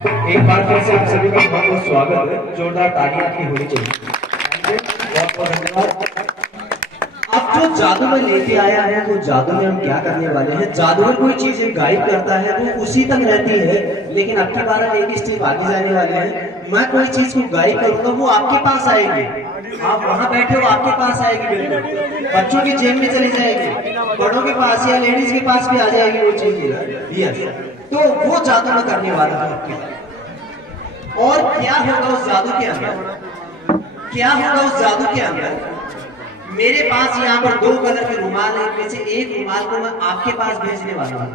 एक बार फिर से आप सभी का बहुत बहुत स्वागत है। जोरदार तालियां आपकी होनी चाहिए। बहुत बहुत धन्यवाद। अब जो जादू में लेके आया है वो जादू में हम क्या करने वाले हैं। जादूगर कोई चीज गाइड करता है वो उसी तक रहती है, लेकिन अब की बार हम एक स्टेप आगे जाने वाले हैं। मैं कोई चीज को गाइड करूंगा वो आपके पास आएगी, आप वहां बैठे हो आपके पास आएगी, बिल्कुल बच्चों की जेब में चली जाएगी, बड़ों के पास या लेडीज के पास भी आ जाएगी वो चीज। यस, तो वो जादू में करने वाला है आपके। और क्या होगा उस जादू के अंदर, क्या होगा उस जादू के अंदर। मेरे पास यहाँ पर दो कलर के रुमाल है, इनमें से एक रुमाल को मैं आपके पास भेजने वाला हूँ।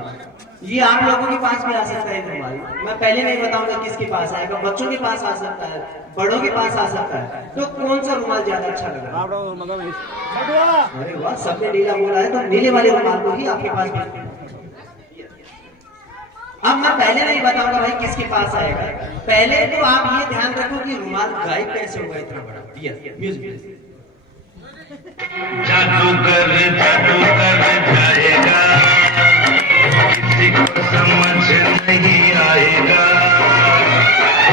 ये आप लोगों के पास भी आ सकता है रुमाल। मैं पहले नहीं बताऊंगा किसके पास आएगा, बच्चों के पास आ सकता है, बड़ों के पास आ सकता है। तो कौन सा रुमाल ज्यादा अच्छा लगा? अरे वाह, सबने नीला बोला है, तो नीले वाले रुमाल को ही आपके पास भेजते। अब मैं पहले नहीं बताऊंगा भाई किसके पास आएगा। पहले तो आप ये ध्यान रखो कि रुमाल गायब कैसे होगा इतना बड़ा। म्यूजिक। जादूगर जाएगा, किसी को समझ नहीं आएगा।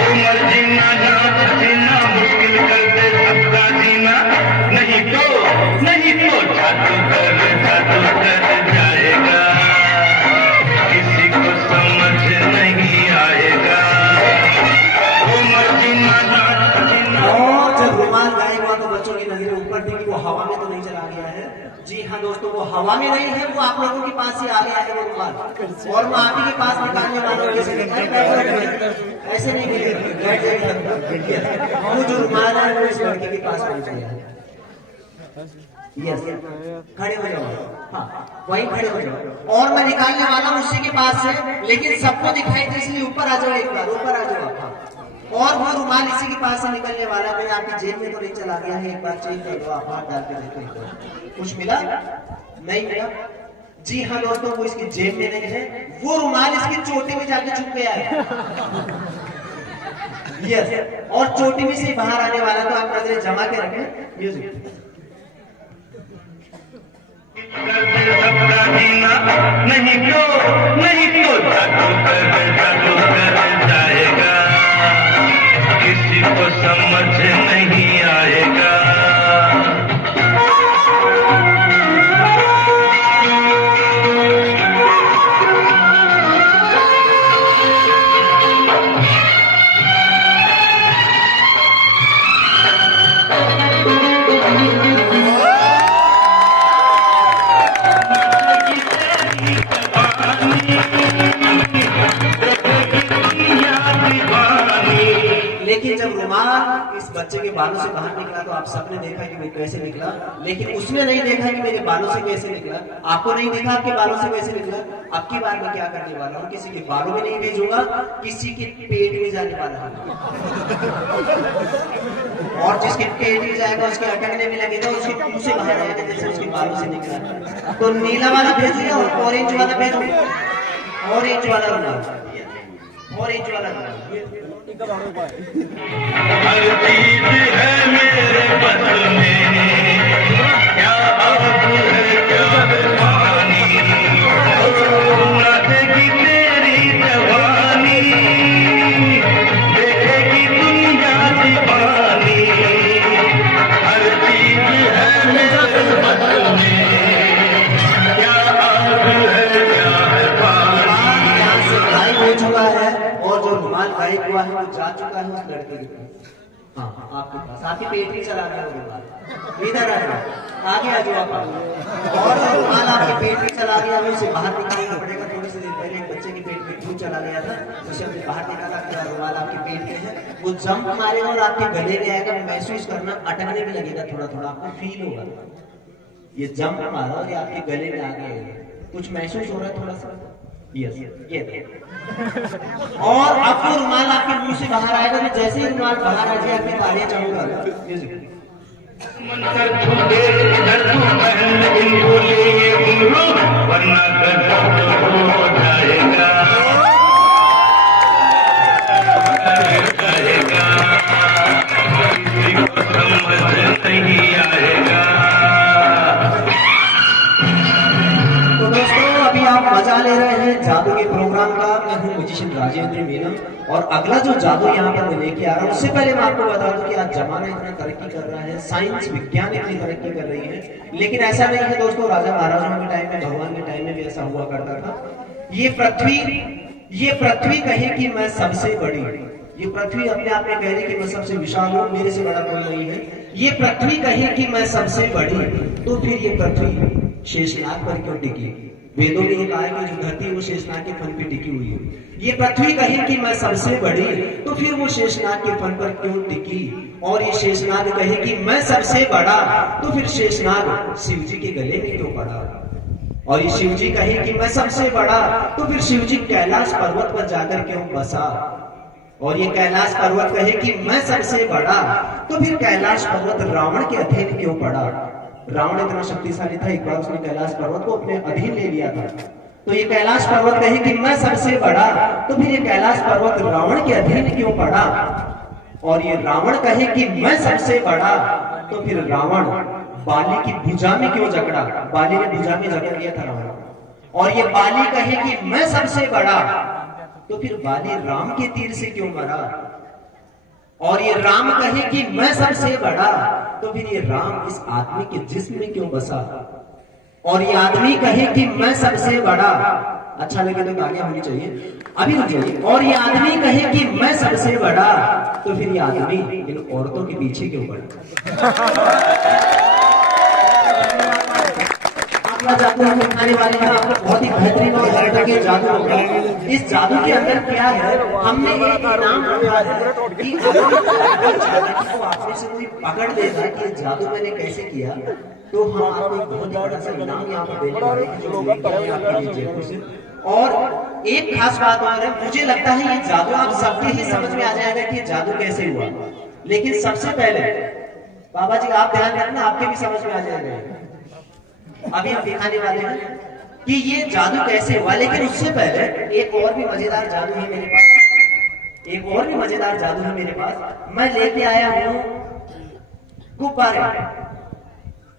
उमर जीना जीना मुश्किल कर दे सबका जीना, नहीं तो जादूगर जाएगा, किसी को समझ नहीं आएगा। उमर जीना और जब रुमाल गायब हुआ तो बच्चों की नजरें ऊपर थी कि वो हवा में तो नहीं चला गया है। जी हाँ दोस्तों, वो हवा में नहीं है, वो आप लोगों के पास से आ गया है वो रुमाल। और मैं आप ही के पास निकालने वाला हूँ। ऐसे नहीं मिलेगा, वो जो रुमाल है वो इस लड़के के पास पहुंच गया है। यस, खड़े हो जाओ। हाँ, वही खड़े हो जाओ। और मैं निकालने वाला हूँ उसी के पास से, लेकिन सबको दिखाई दे इसलिए ऊपर आ जाओ, एक बार ऊपर आ जाओ आप। और वो रुमाल इसी के पास से निकलने वाला है। आपकी जेब में तो नहीं चला गया है, एक बार चेक कर लो, आप हाथ डाल के देखो कुछ मिला नहीं मिला। जी हाँ दोस्तों, वो इसकी जेब में नहीं है, वो रुमाल इसकी चोटी में जाके छुप गया है। यस, और चोटी में से बाहर आने वाला, तो आप नजरें जमा के रखें। म्यूजिक। सबका जीना, नहीं तो जादूगर जाएगा, किसी को समझ नहीं आएगा। लेकिन जब रुमाल इस बच्चे के बालों से बाहर निकला तो आप सबने देखा कि वो कैसे निकला, लेकिन उसने नहीं देखा कि मेरे बालों से कैसे निकला। आपको नहीं देखा आपके बालों से कैसे निकला। अब की बार मैं क्या करने वाला हूँ, किसी के बालों में नहीं भेजूंगा, किसी के पेट में जाने वाला हूँ। और जिसके पेट में जाएगा उसके अटकने में लगेगा, उसके मुंह से बाहर आएगा जैसे उसके बालों से निकला। तो नीला वाला भेजू या ऑरेंज वाला भेजू? ऑरेंज वाला रुमाल, ऑरेंज वाला रुमाल। हर चीज है मेरे बस में, क्या आग है क्या पानी, ना देगी तेरी जवानी, देखेगी दुनिया दीवानी। हर चीज है मेरे बस में, क्या आग है क्या पानी। यहाँ से गायब हो चुका है, और जो रुमाल गायब हुआ है वो जा चुका है उस लड़के के पास। हाँ, आपके पास आपके पेट में चला गया वो रुमाल। इधर आ जाओ, आगे आ जाओ आप। और जो रुमाल आपके पेट में चला गया है उसे बाहर निकालना पड़ेगा। थोड़ी सी देर पहले एक बच्चे के पेट में खून चला गया था, उसे हमने बाहर निकाला। पूरा रुमाल आपके पेट में है, वो जंप मारेगा और आपके गले में आएगा। महसूस करना, अटकने में लगेगा, थोड़ा थोड़ा आपको फील होगा। ये जंप मारा और ये आपके गले में आ गया, कुछ महसूस हो रहा है थोड़ा सा। यस, ये और अब वो रुमाल आपके मुंह से बाहर आएगा, तो जैसे ही रुमाल बाहर आ जाए आपकी तालियां चाहूंगा। मंतर छूटे इधर तू पहन इनको लिए घुंघरू, वरना गजब हो जाएगा। किसी को समझ नहीं आएगा। तो दोस्तों, अभी आप मजा ले रहे हैं जादू के प्रोग्राम का। मैं हूँ निश्चित राजेंद्र मीना। और अगला जो जादू यहाँ पर मैं लेके आ रहा हूँ, उससे पहले मैं आपको बता दूं कि आज जमाना इतना तरक्की कर रहा है, साइंस विज्ञान इतनी तरक्की कर रही है, लेकिन ऐसा नहीं है दोस्तों, राजा महाराजाओं के टाइम में, भगवान के टाइम में भी ऐसा हुआ करता था। ये पृथ्वी कहे कि मैं सबसे बड़ी, ये पृथ्वी अपने आप में कह रही कि मैं सबसे विशाल हूँ, मेरे से बड़ा कोई नहीं है। ये पृथ्वी कहे कि मैं सबसे बड़ी, तो फिर ये पृथ्वी शेषनाग पर क्यों टिकी? वेदों में ये कहा है कि जो धरती है वो शेषनाग के फन पे टिकी हुई है। ये पृथ्वी कहे कि मैं सबसे बड़ी, तो फिर वो शेषनाग के फन पर क्यों टिकी? और ये शेषनाग कहे कि मैं सबसे बड़ा, तो फिर शेषनाग शिव जी के गले में क्यों पड़ा? और ये शिव जी कहे कि मैं सबसे बड़ा, तो फिर शिव जी कैलाश पर्वत पर जाकर क्यों बसा? और ये कैलाश पर्वत कहे कि मैं सबसे बड़ा, तो फिर कैलाश पर्वत रावण के अधीन क्यों पड़ा? रावण इतना शक्तिशाली था, एक बार उसने कैलाश पर्वत को अपने अधीन ले लिया था। तो ये कैलाश पर्वत कहे कि मैं सबसे बड़ा, तो फिर ये कैलाश पर्वत रावण के अधीन क्यों पड़ा? और ये रावण कहे कि मैं सबसे बड़ा, तो फिर रावण बाली की भुजा में क्यों जकड़ा? बाली ने भुजा में जकड़ लिया था रावण। और ये बाली कहे कि मैं सबसे बड़ा, तो फिर बाली राम के तीर से क्यों मरा? और ये राम कहे कि मैं सबसे बड़ा, तो फिर ये राम इस आदमी के जिस्म में क्यों बसा? और ये आदमी कहे कि मैं सबसे बड़ा, अच्छा लगे तो आगे होनी चाहिए, अभी रुक जाइए। और ये आदमी कहे कि मैं सबसे बड़ा, तो फिर ये आदमी इन औरतों के पीछे क्यों पड़ा? जादू हम दिखाने वाले हैं आपको, बहुत ही बेहतरीन और हटके जादू होगा। इस जादू के अंदर क्या है, हमने एक नाम रखा है कि को आपने से कोई पकड़ देगा कि ये जादू मैंने कैसे किया, तो हम आपको एक बहुत ही बड़ा सा इनाम यहाँ पर देने वाले हैं जो आपके जयपुर से। और एक खास बात और है, मुझे लगता है ये जादू आप सबके ही समझ में आ जाएगा कि ये जादू कैसे हुआ, लेकिन सबसे पहले बाबा जी आप ध्यान रखना, आपके भी समझ में आ जाएगा। अभी हम दिखाने वाले हैं कि ये जादू कैसे हुआ, लेकिन उससे पहले एक और भी मजेदार जादू है मेरे पास, एक और भी मजेदार जादू है मेरे पास। मैं लेके आया हूं गुब्बारे,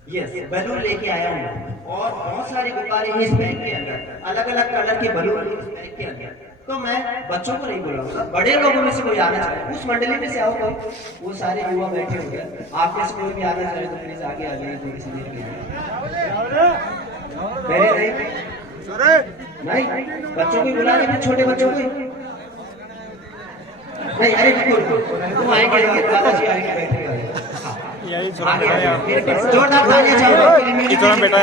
यस बैलून लेके आया हूं, और बहुत सारे गुब्बारे हैं इस बैग के अंदर, अलग अलग कलर के बैलून इस बैग के अंदर। तो मैं बच्चों को नहीं बुलाऊंगा, बड़े लोगों में से कोई आना चाहे, उस मंडली में से आओ कोई, वो सारे युवा बैठे हुए, आप में से कोई भी आना चाहे तो प्लीज आगे आ जाइए, थोड़ी सी देर के लिए। नहीं, बच्चों को बुला लेना, छोटे बच्चों को नहीं, अरे बिल्कुल तुम आएंगे, दादाजी आएंगे, बैठेगा जोरदार तालियां चाहिए बेटा।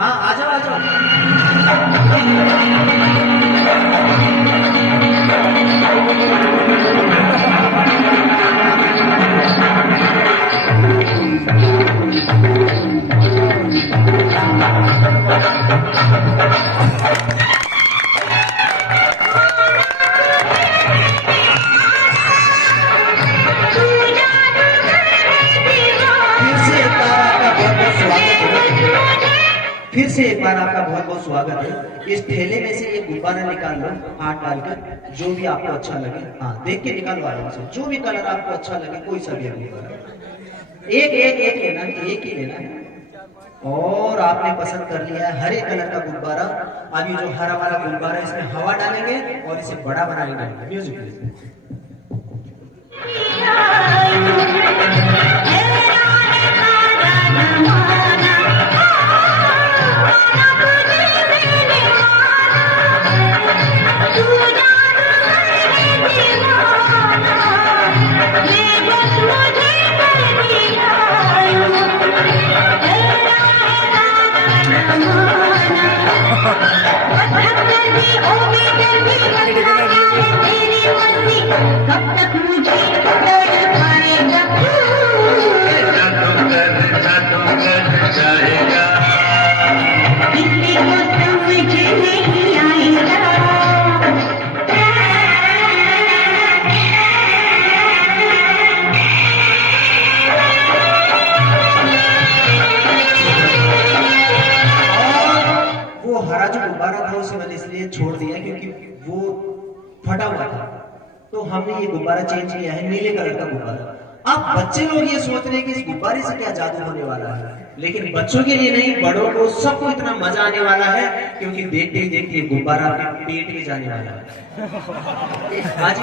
हाँ आ जाओ, आ जाओ। फिर से एक बार आपका बहुत बहुत स्वागत है। इस थैले में से एक गुब्बारा निकाल लो, हाथ डालकर, जो भी आपको अच्छा लगे, हाँ देख के निकालो आराम से, जो भी कलर आपको अच्छा लगे, कोई सा भी गुब्बारा, एक एक एक लेना है, एक ही लेना है। और आपने पसंद कर लिया है हरे कलर का गुब्बारा। अभी जो हरा वाला गुब्बारा, इसमें हवा डालेंगे और इसे बड़ा बनाएंगे। Music please. मैंने इसलिए छोड़ दिया क्योंकि वो फटा हुआ था, तो हमने ये गुब्बारा चेंज किया है नीले कलर का गुब्बारा। अब बच्चे लोग ये सोच रहे हैं कि इस गुब्बारे से क्या जादू होने वाला है, लेकिन बच्चों के लिए नहीं, बड़ों को सबको इतना मजा आने वाला है, क्योंकि देखते ही देखते गुब्बारा आपके पेट में जाने वाला है। हाँ जी,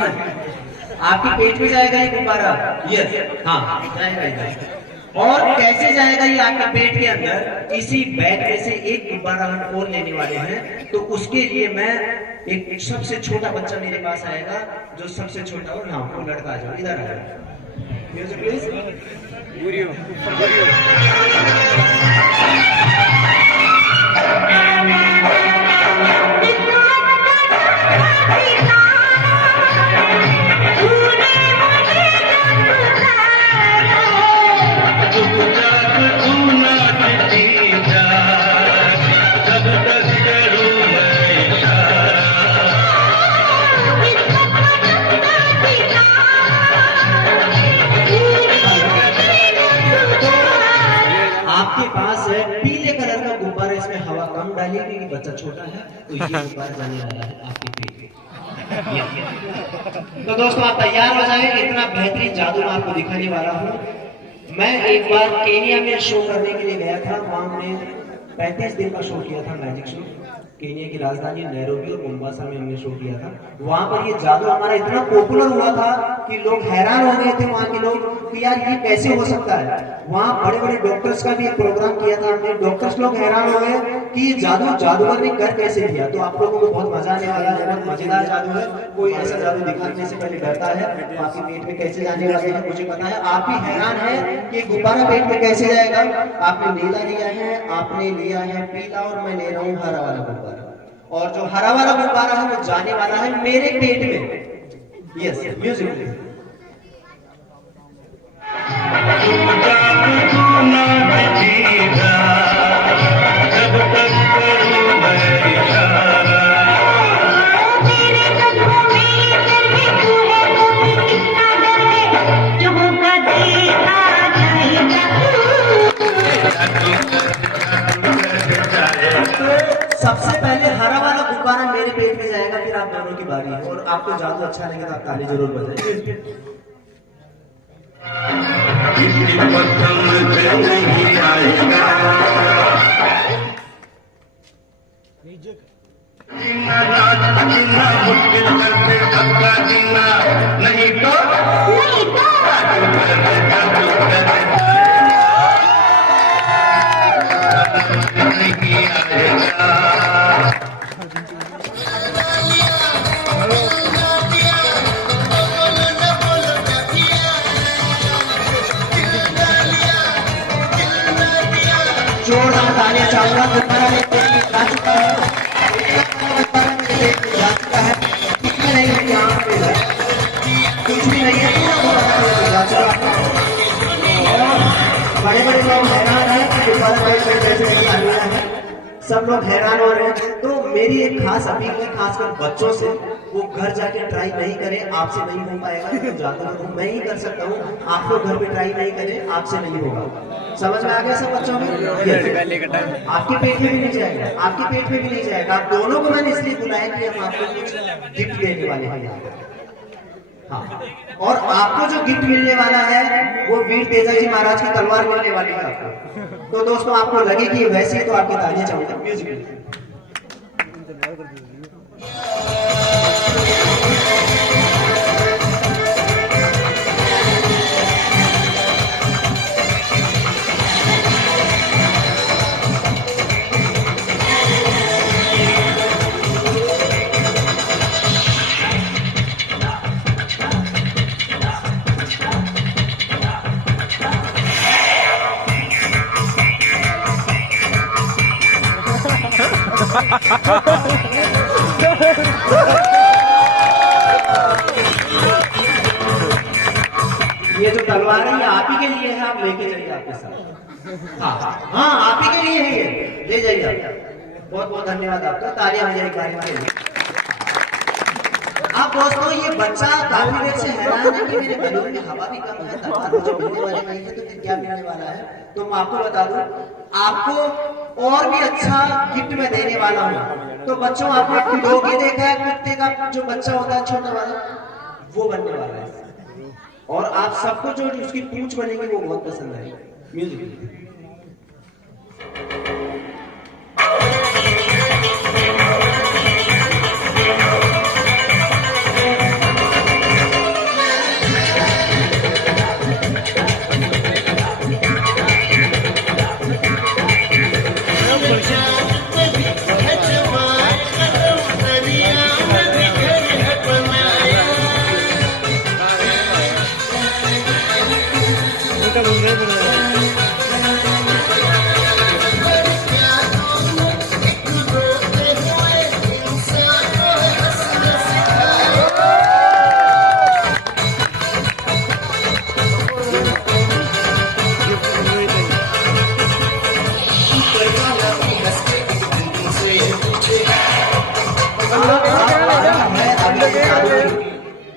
आपके पेट में जाएगा ये गुब्बारा। यस, हाँ जाएगा। और कैसे जाएगा ये आपके पेट के अंदर? इसी बैग में से एक गुब्बारा हम और लेने वाले हैं। तो उसके लिए मैं एक सबसे छोटा बच्चा मेरे पास आएगा, जो सबसे छोटा हो। हाँ, वो लड़का आ जाओ, इधर आ जाओ प्लीज। आपके पास है पीले कलर का गुब्बारा, इसमें हवा कम डाली क्योंकि बच्चा छोटा है, तो ये गुब्बारा जाने वाला है आपके पेट में। तो दोस्तों आप तैयार हो जाएं, इतना बेहतरीन जादू मैं आपको दिखाने वाला हूँ। मैं एक बार केनिया में शो करने के लिए गया था, वहां हमने 35 दिन का शो किया था, मैजिक शो। केनिया की राजधानी नैरोबी और मोम्बासा में हमने शो किया था। वहां पर ये जादू हमारा इतना पॉपुलर हुआ था कि लोग हैरान हो गए थे, वहां के लोग, कि यार ये कैसे हो सकता है। वहां बड़े बड़े डॉक्टर्स का भी एक प्रोग्राम किया था हमने, डॉक्टर्स लोग हैरान हो गए कि ये जादू जादूगर ने कर कैसे दिया। तो आप लोगों को बहुत मजा आने वाला है, बहुत मजेदार जादू है। कोई ऐसा जादू दिखाने से पहले डरता है, तो आपके पेट में कैसे जाने वाले हैं मुझे पता है। आप भी हैरान है कि गुब्बारा पेट में कैसे जाएगा। आपने नीला लिया है, आपने लिया है पीला, और मैं ले रहा हूँ हरा वाला गुब्बारा। और जो हरा वाला गुब्बारा है वो जाने वाला है मेरे पेट में। Yes, music. सबसे पहले हरा वाला गुब्बारा मेरे पेट में जाएगा, फिर आप दोनों की बारी है। और आपको जादू अच्छा लगे तो आप ताली जरूर बजाएं। नहीं तो जोरदार तालियां चाहूंगा। गुब्बारा मेरे पेट में जा चुका है, गुब्बारा मेरे पेट में जा चुका है। कुछ भी नहीं है यहाँ पे, कुछ भी नहीं है, पूरा गुब्बारा मेरे पेट में जा चुका है। और बड़े बड़े लोग हैरान है कि गुब्बारा मेरे पेट कैसे नहीं आ रहा है, सब लोग हैरान हो रहे हैं। तो मेरी एक खास अपील है, खासकर बच्चों से, वो घर जाके ट्राई नहीं करें, आपसे नहीं हो पाएगा। तो जादू मैं ही कर सकता हूँ, आप लोग घर पे ट्राई नहीं करें, आपसे नहीं होगा। समझ में आ गया सब बच्चों में? आपके पेट में भी नहीं जाएगा, आपके पेट में भी नहीं जाएगा। आप दोनों को मैंने इसलिए बुलाया कि हम आपको कुछ गिफ्ट देने वाले हैं यहाँ। हाँ, और आपको जो गिफ्ट मिलने वाला है वो वीर तेजाजी महाराज की तलवार मिलने वाली है आपको। तो दोस्तों आपको लगे कि वैसे ही तो आपकी तालियां चाहूंगा। म्यूजिक। ये जो तलवार है ये आप ही के लिए है, आप लेके जाइए आपके साथ। हाँ, आप ही के लिए है, ये ले जाइए आप। बहुत बहुत धन्यवाद आपका, तालियां हो जाएगी। आप दोस्तों, ये बच्चा काफी देर से हैरान है कि मेरे बैलून में हवा भी कम है, तलवार मुझे मिलने वाली नहीं है, तो फिर क्या मिलने वाला है। तो मैं आपको बता दूं, आपको और भी अच्छा गिफ्ट में देने वाला हूँ। तो बच्चों, आपने डॉगी देखा है, कुत्ते का जो बच्चा होता है छोटा वाला, वो बनने वाला है। और आप सबको जो उसकी पूंछ बनेगी वो बहुत पसंद आएगी। म्यूजिक।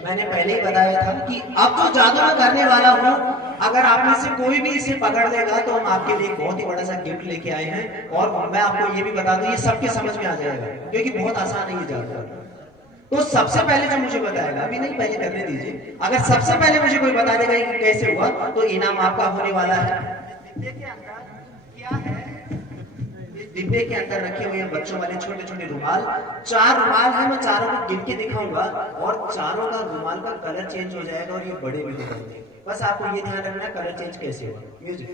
मैंने पहले ही बताया था कि अब जो जादू मैं करने वाला हूँ, अगर आप में से कोई भी इसे पकड़ लेगा तो हम आपके लिए बहुत ही बड़ा सा गिफ्ट लेके आए हैं। और मैं आपको ये भी बता दूं, ये सबके समझ में आ जाएगा क्योंकि बहुत आसान है ये जादू। तो सबसे पहले जो मुझे बताएगा, अभी नहीं पहले करने दीजिए, अगर सबसे पहले मुझे कोई बता देगा कि कैसे हुआ तो इनाम आपका होने वाला है। डिब्बे के अंदर क्या है? डिब्बे के अंदर रखे हुए हैं बच्चों वाले छोटे छोटे रुमाल। 4 रुमाल है, मैं चारों को गिन के दिखाऊंगा और चारों का रुमाल का कलर चेंज हो जाएगा और ये बड़े भी हो जाएंगे। बस आपको ये ध्यान रखना है कलर चेंज कैसे होगा। म्यूजिक।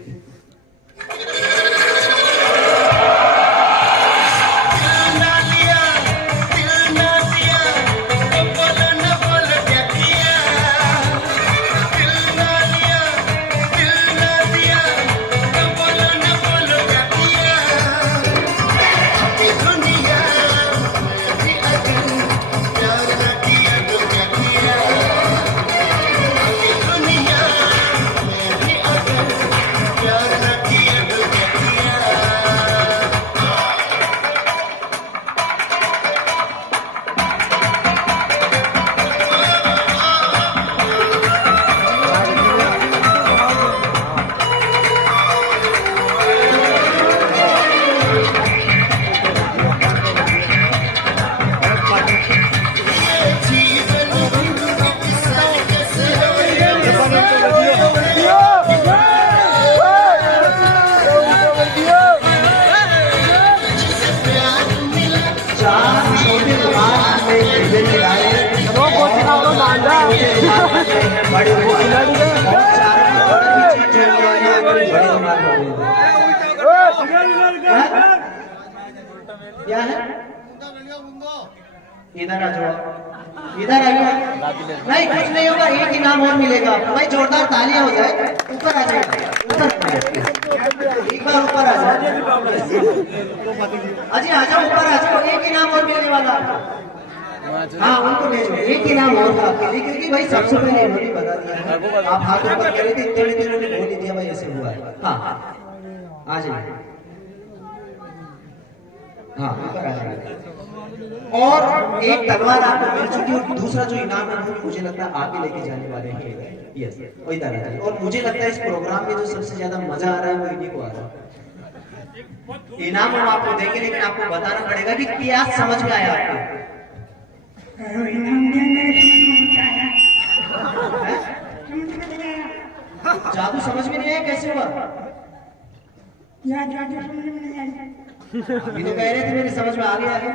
क्या है? इधर आ जाओ, इधर आइए। नहीं कुछ नहीं होगा, एक इनाम और मिलेगा भाई। जोरदार तालियां हो जाए। ऊपर आ जाए, एक बार ऊपर आ जाए। अजी आ जाओ, ऊपर आ जाओ, एक इनाम और मिलने वाला। हाँ उनको भेजो, एक इनाम और आपके लिए, क्योंकि भाई सबसे पहले इन्होंने बता दिया। आप हाथ ऊपर कह रहे थे, इतने इन्होंने बोल ही दिया भाई ऐसे हुआ है। हाँ आ जाइए, हाँ ऊपर आ जाइए। और एक तलवार आपको मिल चुकी है, दूसरा जो इनाम है वो मुझे लगता है आगे लेके जाने वाले हैं। यस वही तरह है। और मुझे लगता है इस प्रोग्राम में जो सबसे ज्यादा मजा आ रहा है वो इन्हीं को आ रहा है। इनाम हम आपको देंगे, लेकिन आपको बताना पड़ेगा कि क्या समझ में आया आपको। जादू समझ में नहीं आया, कैसे हुआ? अभी तो कह रहे थे मेरी समझ में आ गया है।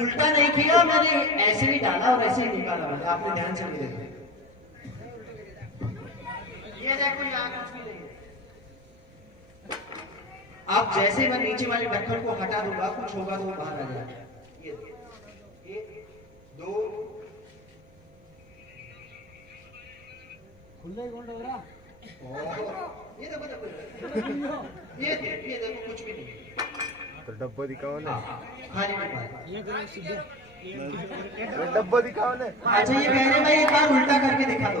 उल्टा नहीं किया मैंने, ऐसे ही डाला और ऐसे ही निकाला। आपने ध्यान से नहीं देखा। ये देखो यहाँ कुछ भी नहीं। आप जैसे मैं नीचे वाले ढक्कन को हटा दूंगा, कुछ होगा तो वो बाहर आ जाएगा। ये 1 2 खुला ही कौन हो रहा? ये देखो ये देखो कुछ भी नहीं। तो डब्बा दिखाओ ना। खाली नहीं डब्बा दिखाओ ना। अच्छा ये कह रहे भाई एक बार उल्टा करके दिखा दो।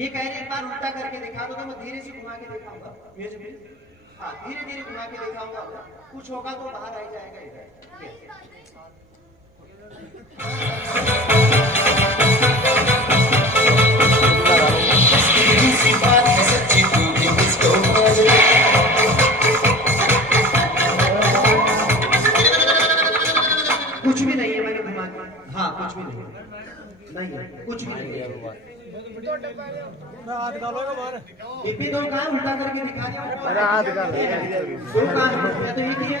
ये कह रहे एक बार उल्टा करके दिखा दो, तो मैं धीरे से घुमा के दिखाऊंगा। हाँ धीरे धीरे घुमा के दिखाऊंगा, कुछ होगा तो बाहर आ जाएगा इधर। कुछ भी नहीं है, मैंने घुमा। हाँ कुछ भी नहीं है, कुछ भी नहीं है। बीपी दो कहाँ उल्टा करके दिखा दिया। दो कहाँ मैं तो एक ही है।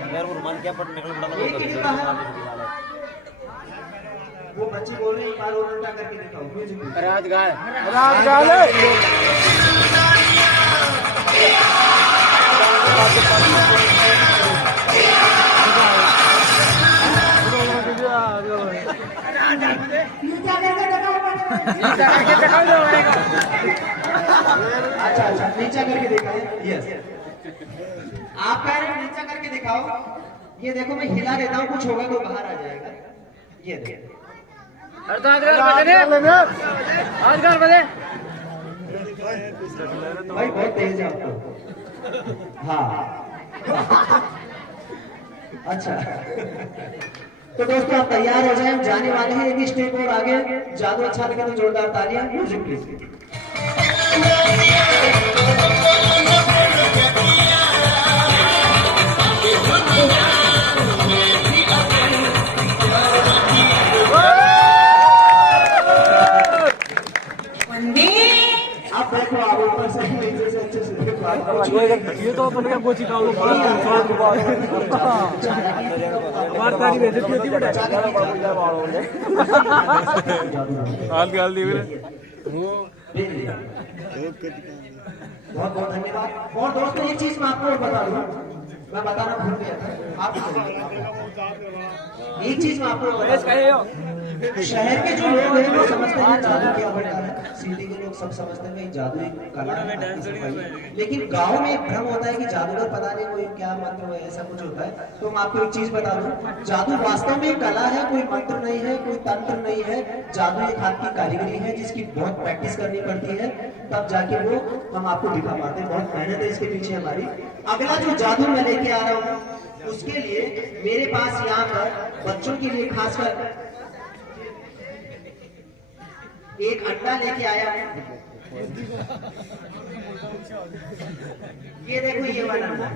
एक ही दिखा है। वो बच्ची बोल रही है एक बार और उल्टा करके दिखाओ। राजगाल अच्छा अच्छा नीचा करके दिखाओ। यस आप कह रहे हैं नीचा करके दिखाओ। ये देखो मैं हिला देता हूँ कुछ होगा तो बाहर आ जाएगा। ये देखो भाई बहुत तेज है आपको। हाँ अच्छा तो दोस्तों आप तैयार हो जाए, हम जाने वाले हैं एक स्टेप और आगे। जादू अच्छा लगे तो जोरदार तालियां। Music please. अब देखो आप ऊपर से नीचे से अच्छे से देखो। ये तो अपन क्या कोची का बहुत बहुत धन्यवाद। और दोस्तों एक चीज मैं आपको और बता दूं, मैं बताना भूल गया था आपको। एक चीज मैं आपको शहर के जो लोग हैं वो समझते हैं जादू क्या होता है। सिटी के लोग सब समझते हैं जादू एक कला है। लेकिन गांव में एक भ्रम होता है कि जादूगर पता नहीं कोई क्या मंत्र है, ऐसा कुछ होता है। तो मैं आपको एक चीज बता दूं, जादू वास्तव में कला है, कोई मंत्र नहीं है, कोई तंत्र नहीं है। जादू एक हाथ की कारीगरी है जिसकी बहुत प्रैक्टिस करनी पड़ती है, तब जाके वो हम आपको दिखा पाते हैं। बहुत मेहनत है इसके पीछे हमारी। अगला जो जादू मैं लेके आ रहा हूँ उसके लिए मेरे पास यहाँ पर बच्चों के लिए खासकर एक अंडा लेके आया है। ये देखो ये वाला अंडा।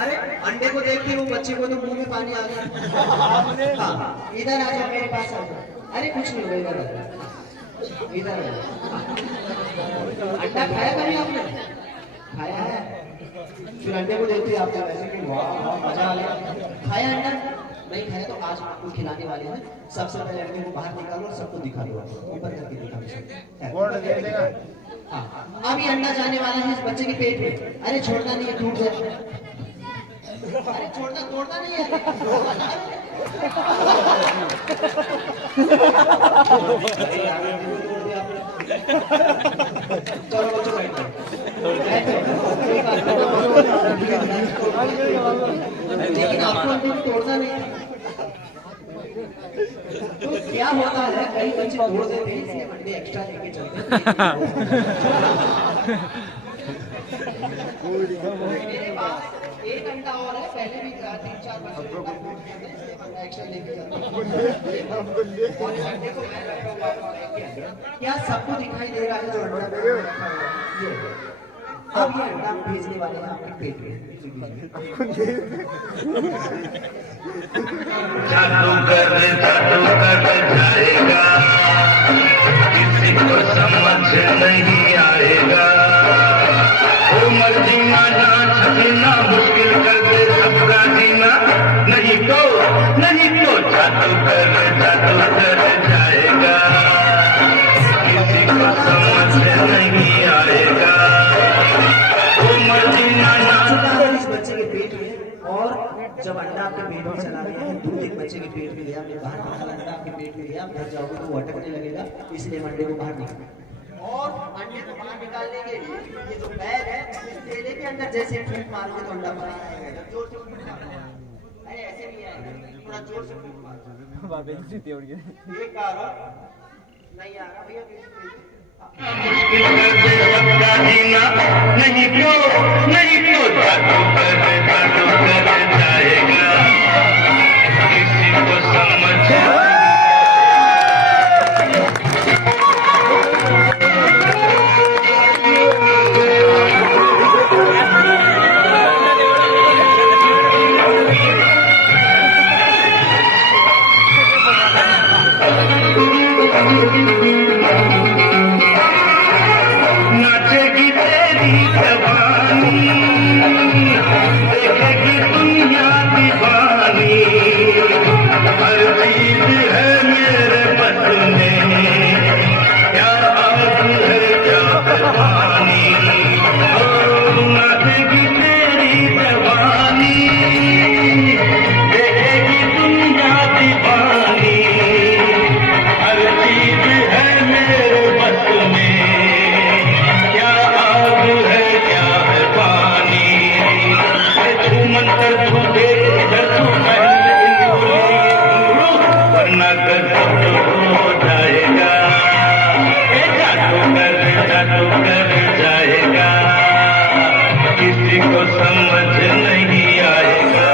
अरे अंडे को देख के वो बच्चे को तो मुंह में पानी आ गया। हाँ इधर आ जाओ मेरे पास आ जाओ। अरे कुछ नहीं होगा, इधर अंडा खाया कभी आपने? खाया है? फिर अंडे को देखते आपने वैसे कि वाह मजा आ गया। खाया अंडा? नहीं खाया तो आज आपको खिलाने वाले हैं। सबसे पहले अंडे को बाहर निकालो और सबको दिखा दो, ऊपर करके दिखा दो। हाँ अब ये अंडा जाने वाला है इस बच्चे के पेट में। अरे छोड़ना नहीं है, टूट जाए। अरे छोड़ना तोड़ना नहीं है। चलो बच्चों बैठो। लेकिन आपको अंडे को तोड़ना नहीं है। तो क्या होता है, कई बच्चे तोड़ देते हैं इसलिए अंडे एक्स्ट्रा लेके चलते हैं। मेरे पास एक अंडा और है, पहले भी 3-4 बच्चे अंडा एक्स्ट्रा लेके जाते हैं। और इस अंडे को मैं रखा हुआ। क्या सबको दिखाई दे रहा है जो अंडा रखा हुआ है? अब ये अंडा भेजने वाले हैं आपके पेट में। जादूगर जाएगा, किसी को समझ नहीं आएगा। वो मर्जी ना छपना मुश्किल कर दे सबका जीना। नहीं तो जादूगर जाएगा, किसी को समझ नहीं आएगा। वो मर्जी ना इस बच्चे के पेट में। और जब अंडा आपके पेट में चला गया है, दूध एक बच्चे के पेट में गया, मैं बाहर निकाला, अंडा आपके पेट में गया, आप घर जाओगे तो वो अटकने लगेगा, इसलिए अंडे को बाहर निकाल। और अंडे को बाहर निकालने के लिए ये जो बैग है इस थैले के अंदर जैसे फूंक मारोगे तो अंडा बाहर आएगा। जोर से फूंक मारो। अरे ऐसे नहीं आएगा, थोड़ा जोर से फूंक मारो। एक बार नहीं आ रहा भैया। नहीं तो जादूगर जाएगा, किसी को समझ किसी को समझ नहीं आएगा।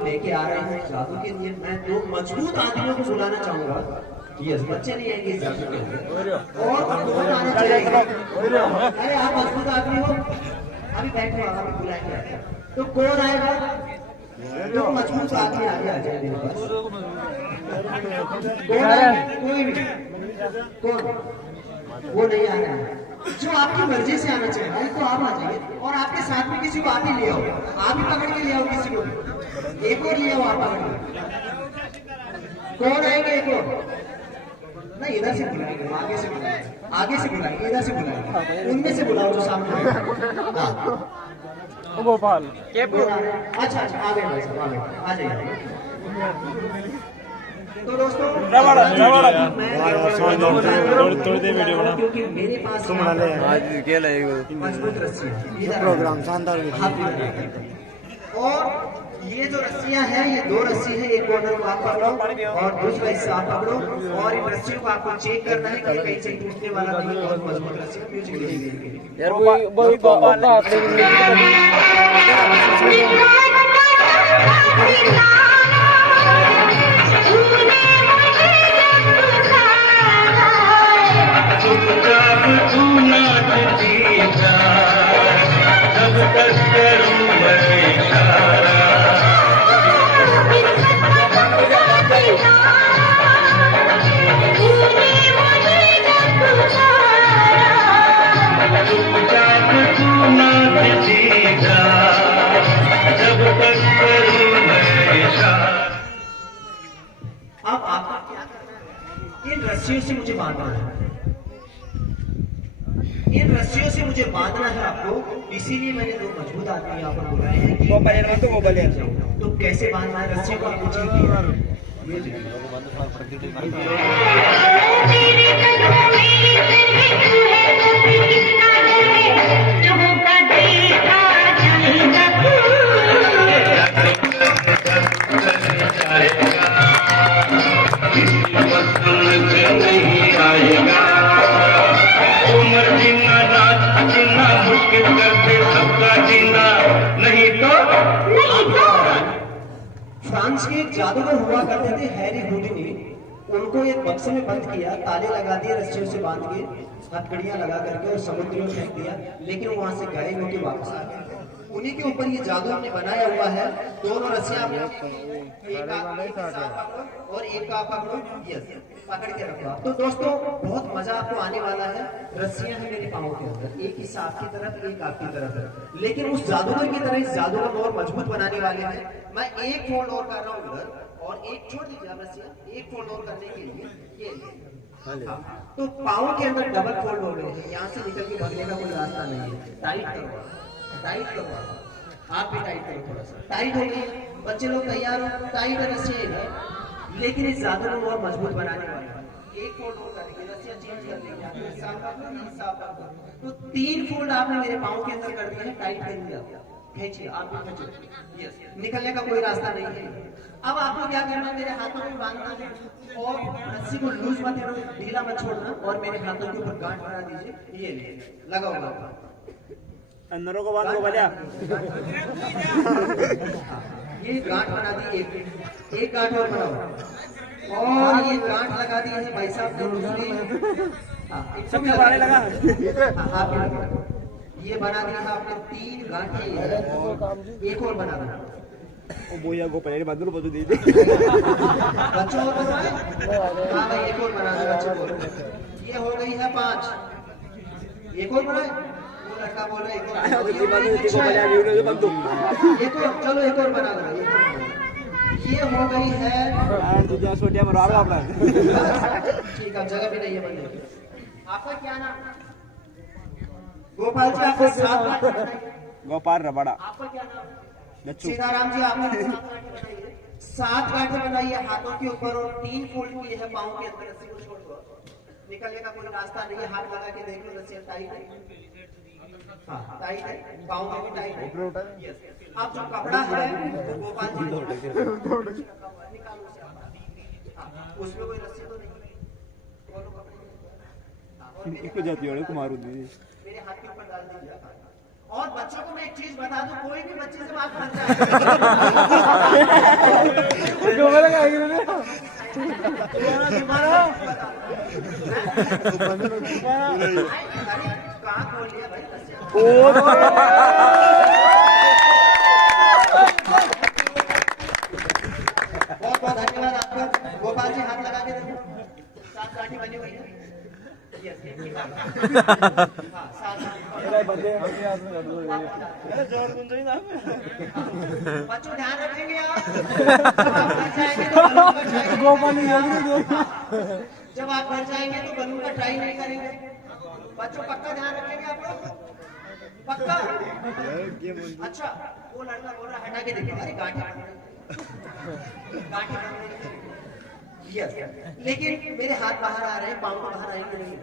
लेके आ रहे हैं जादू के लिए, मैं दो मजबूत आदमियों को बुलाना चाहूंगा। यस, बच्चे नहीं आएंगे जादू के लिए, और मजबूत आने चाहिए। अरे आप मजबूत आदमी हो, अभी बैठो, अभी बुलाएंगे। तो कौन आएगा? जो मजबूत आदमी आगे आ जाए मेरे पास। कौन आएगा? कोई भी। कौन? वो नहीं आ रहा है। जो आपकी मर्जी से आना चाहिए तो आप आ जाइए, और आपके साथ में किसी को आप ही ले आओ, आप ही पकड़ के ले आओ किसी को, एक और ले आओ आप पकड़ के। कौन आएंगे? एक और नहीं, इधर से बुलाएंगे, आगे से बुलाएंगे, आगे से बुलाएंगे, इधर से बुलाएंगे, उनमें से बुलाओ जो सामने। हाँ गोपाल क्या बोल रहा है? अच्छा अच्छा, आ गए भाई साहब, आ गए, आ जाइए। तो दोस्तों थोड़ी देर वीडियो बना, क्योंकि मेरे पास तुम बना ले आज के मजबूत रस्सी है, प्रोग्राम शानदार। और ये जो रस्सियां हैं, ये दो रस्सी है, एक कॉर्नर को आप पकड़ो और दूसरा हिस्सा आप पकड़ो, और इन रस्सियों को आपको चेक करना है कि कहीं से टूटने वाला नहीं है। बहुत मजबूत रस्सी है, म्यूजिक यार अब आपका क्या करना है? इन रस्सियों से मुझे बांधना है, इन रस्सियों से मुझे बांधना है आपको। इसीलिए मैंने दो मजबूत आदमी यहाँ पर बुलाए हैं कि वो बले तो कैसे बांधना है रस्सियों को आपको चेक किया। नहीं आएगा, उम्र जीना रात जीना मुश्किल करके सबका जीना, नहीं तो फ्रांस के एक जादूगर हुआ करते थे हैरी हुडिनी। उनको एक बक्से में बंद किया, ताले लगा दिए रस्सियों से बांध के, हथकड़ियां लगा करके, और समुद्र में फेंक दिया। लेकिन वो वहां से गायब होकर वापस आ गए। उन्हीं के ऊपर ये जादू हमने बनाया हुआ है। दोनों रस्सियां एक और एक का पकड़ो, यस, पकड़ के रखो। तो दोस्तों बहुत मजा आपको आने वाला है। रस्सियां हैं मेरे पाँव के अंदर, एक हिस्सा आपकी तरफ, एक आपकी तरफ है। लेकिन उस जादूगर की तरह इस जादू को और मजबूत बनाने वाले हैं। मैं एक फोल्ड और कर रहा हूँ उधर, और एक छोड़ दीजिए रस्सियां, एक फोल्ड और करने के लिए ये तो पाँव के अंदर डबल फोल्ड हो गए हैं। यहाँ से निकल के भागने का कोई रास्ता नहीं है। टाइट करो, टाइट करो, आप भी टाइट करो, थोड़ा सा टाइट हो गई। बच्चे लोग तैयार हो, टाइट रस्सी है, लेकिन इस जादू को और मजबूत बनाने वाले एक फोल्ड और करेंगे, रस्सियां चेंज कर लेंगे, आपको हिसाब कर लो, हिसाब कर लो। तो 3 फोल्ड आपने मेरे पाँव के अंदर कर दिए हैं, टाइट कर दिया, खींचिए आप भी खींचो, यस, निकलने का कोई रास्ता नहीं है। अब आपको क्या करना है, मेरे हाथों में बांधना है और रस्सी को लूज मत करो, ढीला मत छोड़ना और मेरे हाथों के ऊपर गांठ बना दीजिए, ये ले लगा हुआ अंदरों को बांध दो भैया। ये गांठ बना दी, एक गांठ और बनाओ और ये गांठ लगा दी है भाई साहब ने दूसरी, सबसे बड़ा लगा। आप ये बना दी है आपने 3 गांठें, एक और बना दो। ओ बोया गोपाल बांध लो, बदल दीजिए। बच्चों और बनवाए, हाँ भाई एक और बना दो बच्चों को। ये हो गई है 5, एक और बनाए, वो लड़का बोल रहा है एक और, चलो एक और बना दो। ये हो गई है, ठीक है, जगह भी नहीं है बनने की। आपका क्या नाम? गोपाल जी, आपका 7 गांठ बनाइए। गोपाल रबड़ा। आपका क्या नाम? सीताराम जी, आपने 7 गांठें बनाई है। 7 गांठें बनाइए हाथों के ऊपर और 3 फोल्ड किए है पाँव के अंदर, रस्सी को छोड़ दो, निकलने का कोई रास्ता नहीं है, हाथ लगा के देख लो, रस्सी टाइट है, हाँ टाइट है, पाँव में भी टाइट है, यस। अब जो कपड़ा है वो गोपाल जी निकालो उसे, उसमें कोई रस्सी तो नहीं, खोलो कपड़े, इसको जाती है कुमार दीदी मेरे हाथ के ऊपर डाल दीजिए। और बच्चों को मैं एक चीज बता दूं, कोई भी बच्चे से बात कर जाए, कहाँ खोल लिया भाई, बहुत बहुत धन्यवाद आपका। गोपाल जी हाथ लगा के देखो, 7 गांठें बनी हुई है, बच्चों ध्यान रखेंगे आप, जब आप घर जाएंगे तो बलून का ट्राई नहीं करेंगे, बच्चों पक्का ध्यान रखेंगे आप लोग, पक्का? अच्छा, वो लड़का बोल रहा हटा के देखिए, अरे गांठें यस, लेकिन मेरे हाथ बाहर आ रहे हैं, पाँव बाहर आएंगे नहीं,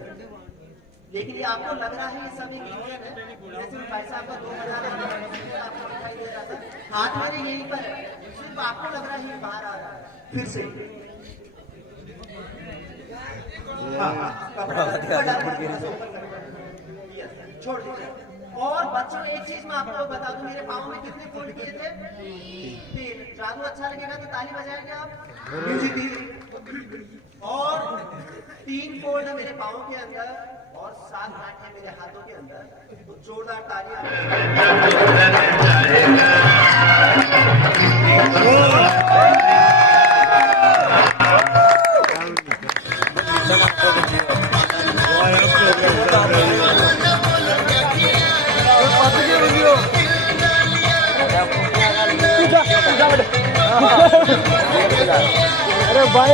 लेकिन ये आपको लग रहा है ये सब एक इंजन है, जैसे भाई साहब का 2000 आपको दिखाई दे रहा था, हाथ मेरे यहीं पर है, सिर्फ आपको लग रहा है ये बाहर आ रहा है, फिर से छोड़ दीजिए। और बच्चों एक चीज मैं आपको बता दूं, मेरे पाँव में कितने फोल्ड किए थे? 3। जादू अच्छा लगेगा तो ताली बजाएंगे आप, म्यूजिक दीजिए। और 3 फोल्ड है मेरे पाँव के अंदर और 7 गांठ है मेरे हाथों के अंदर, तो जोरदार तालियां। अरे भाई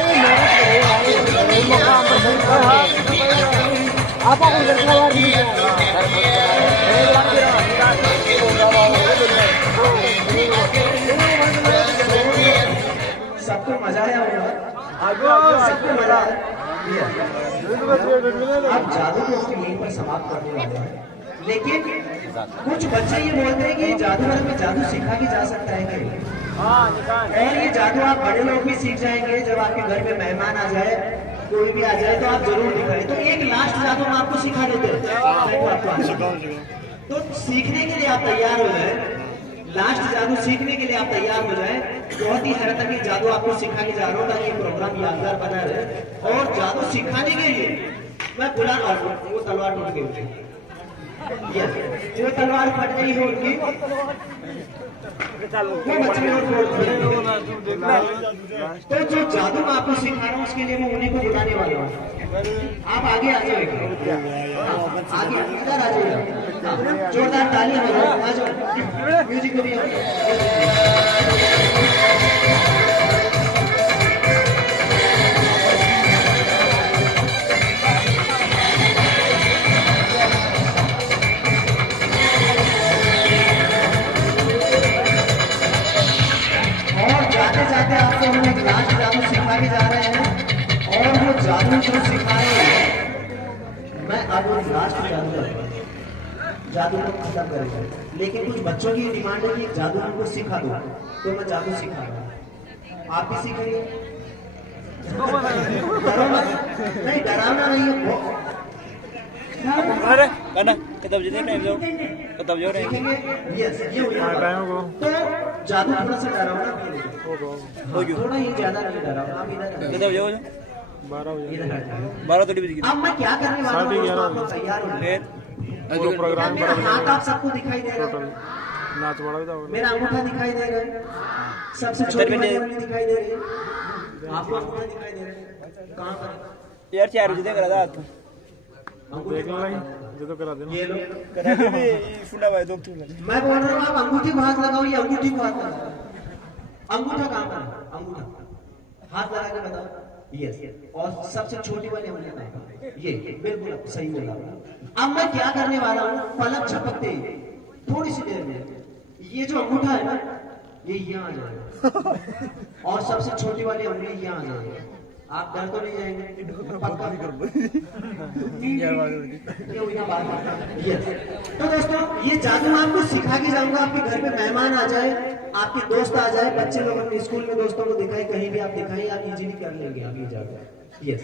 आप सबको मजा आया होगा, सबको मजा आया। अब जादू को हम यहीं पर समाप्त करने वाले हैं, लेकिन कुछ बच्चे ये बोलते हैं कि जादूगर में जादू सीखा भी जा सकता है क्या? और ये जादू आप बड़े लोग भी सीख जाएंगे, जब आपके घर में मेहमान आ जाए, कोई भी आ जाए तो आप जरूर दिखाएं। तो एक लास्ट जादू हम आपको सिखा देते हैं, तो सीखने के लिए आप तैयार हो जाए, लास्ट जादू सीखने के लिए आप तैयार हो जाए। बहुत ही हैरत की जादू आपको सिखाने जा रहा हूँ ताकि ये प्रोग्राम यादगार बना रहे। और जादू सिखाने के लिए मैं बुला रहा हूँ, वो तलवार टूट गई, जो तलवार फट गई है उनकी, तो जो जादू मैं आपको सिखा रहा हूँ उसके लिए मैं उन्हीं को बुलाने वाला हूँ। आप आगे आ जाएंगे, आगे इधर आ जाइए, जोरदार तालियां बजाओ, आ जाओ, म्यूजिक में भी आपको हम एक लास्ट जादू सिखा के जा रहे हैं, और वो जादू जादू को सिखाए, मैं अब लास्ट जादू को खत्म करेंगे, लेकिन कुछ बच्चों की डिमांड है कि जादू हमको सिखा दो, तो मैं जादू सिखा रहा हूँ। आप भी सीखेंगे? डरो मत, नहीं डराना नहीं है। अरे कहना किताब जितने टाइम जाओ किताब जाओ रहे सीखेंगे। यस, ये हो गया। तो जादू थोड़ा सा डरावना भी है, थोड़ा ही ज्यादा नहीं डरावना। आप इधर किताब जाओ 12 तो डिवीजन अब मैं क्या करने वाला हूँ, आप लोग तैयार हो जाए। प्रोग्राम मेरा हाथ आप सबको दिखाई दे रहा है, नाच बड़ा मेरा अंगूठा दिखाई दे रहा है, सबसे छोटी वाली उंगली दिखाई दे रही है, आपको अंगूठा दिखाई दे रहा है। कहाँ पर यार 4 बजे करा था हाथ देख तो करा देना ये लो। करा दे फुला भाई तो मैं बोल रहा हूँ आप अंगूठी को हाथ लगाओ, ये अंगूठी को हाथ लगाओ। अंगूठा कहाँ पर है? अंगूठा हाथ लगा के बताओ। यस, और सबसे छोटी वाली उंगली कहाँ पर? ये बिल्कुल सही बोला। अब मैं क्या करने वाला हूँ, पलक झपकते ही थोड़ी सी देर में ये जो अंगूठा है ना, ये यहाँ आ जाएगा और सबसे छोटी वाली उंगली यहाँ आ जाएगी। आप डर तो नहीं जाएंगे? पक्का यस। तो दोस्तों ये जादू आपको सिखा के जाऊंगा, आपके घर में मेहमान आ जाए, आपके दोस्त आ जाए, बच्चे लोग अपने स्कूल में दोस्तों को दिखाए, कहीं भी आप दिखाएं, आप इजीली कर लेंगे आगे जाकर। यस,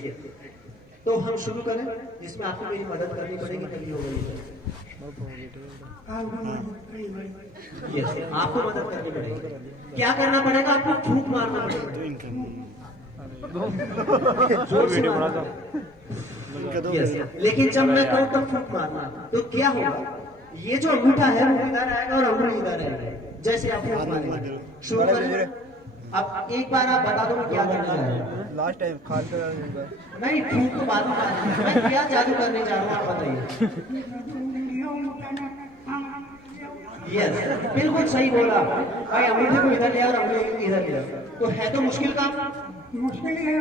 तो हम शुरू करें, जिसमें आपको मेरी मदद करनी पड़ेगी तभी होगा ये। यस, आपको मदद करनी पड़ेगी। क्या करना पड़ेगा? आपको फूंक मारना पड़ेगा, जोर से मारना। यस, लेकिन जब मैं कहूँ तब फूंक मारना। तो क्या होगा, ये जो अंगूठा है वो इधर आएगा और अंगुली इधर आएगा, जैसे आप फूंक मारेंगे। शुरू करें। अब एक बार आप बता दो मैं क्या करने जा रहा हूँ। लास्ट टाइम खाल नहीं, फूंक तो बाद में मारना है। मैं क्या जादू करने जा रहा हूँ आप बताइए। यस, बिल्कुल सही बोला भाई। अंगूठे को इधर ले और अंगुली इधर ले। तो है तो मुश्किल काम, मुश्किल ही है,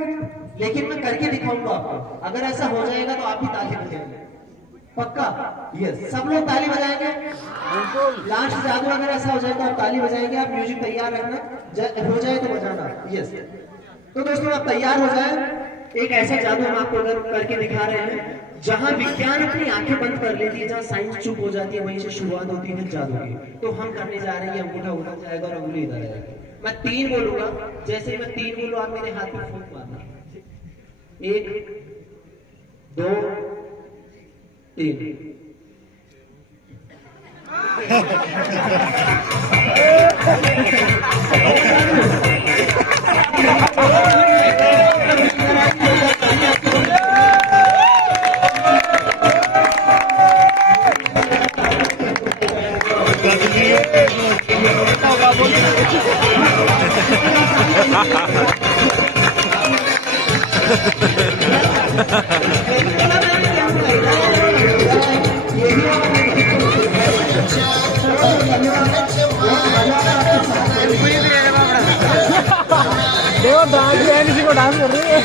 लेकिन मैं करके दिखाऊंगा आपको। अगर ऐसा हो जाएगा तो आप भी ताली बजाएंगे, पक्का? यस, सब लोग ताली बजाएंगे। लास्ट जादू अगर ऐसा हो जाए तो आप ताली बजाएंगे। आप म्यूजिक तैयार रखना, हो जाए तो बजाना। यस, तो दोस्तों आप तैयार हो जाए। एक ऐसा जादू हम आपको करके दिखा रहे हैं जहां विज्ञान अपनी आंखें बंद कर लेती है, जहां साइंस चुप हो जाती है, वहीं से शुरुआत होती है जादू की। तो हम करने जा रहे हैं, अंगूठा उधर जाएगा और अंगुली इधर आएगी। मैं 3 बोलूंगा, जैसे मैं 3 बोलूं आप मेरे हाथ में फूंक मारना। 1 2 3। डांस कर रही है।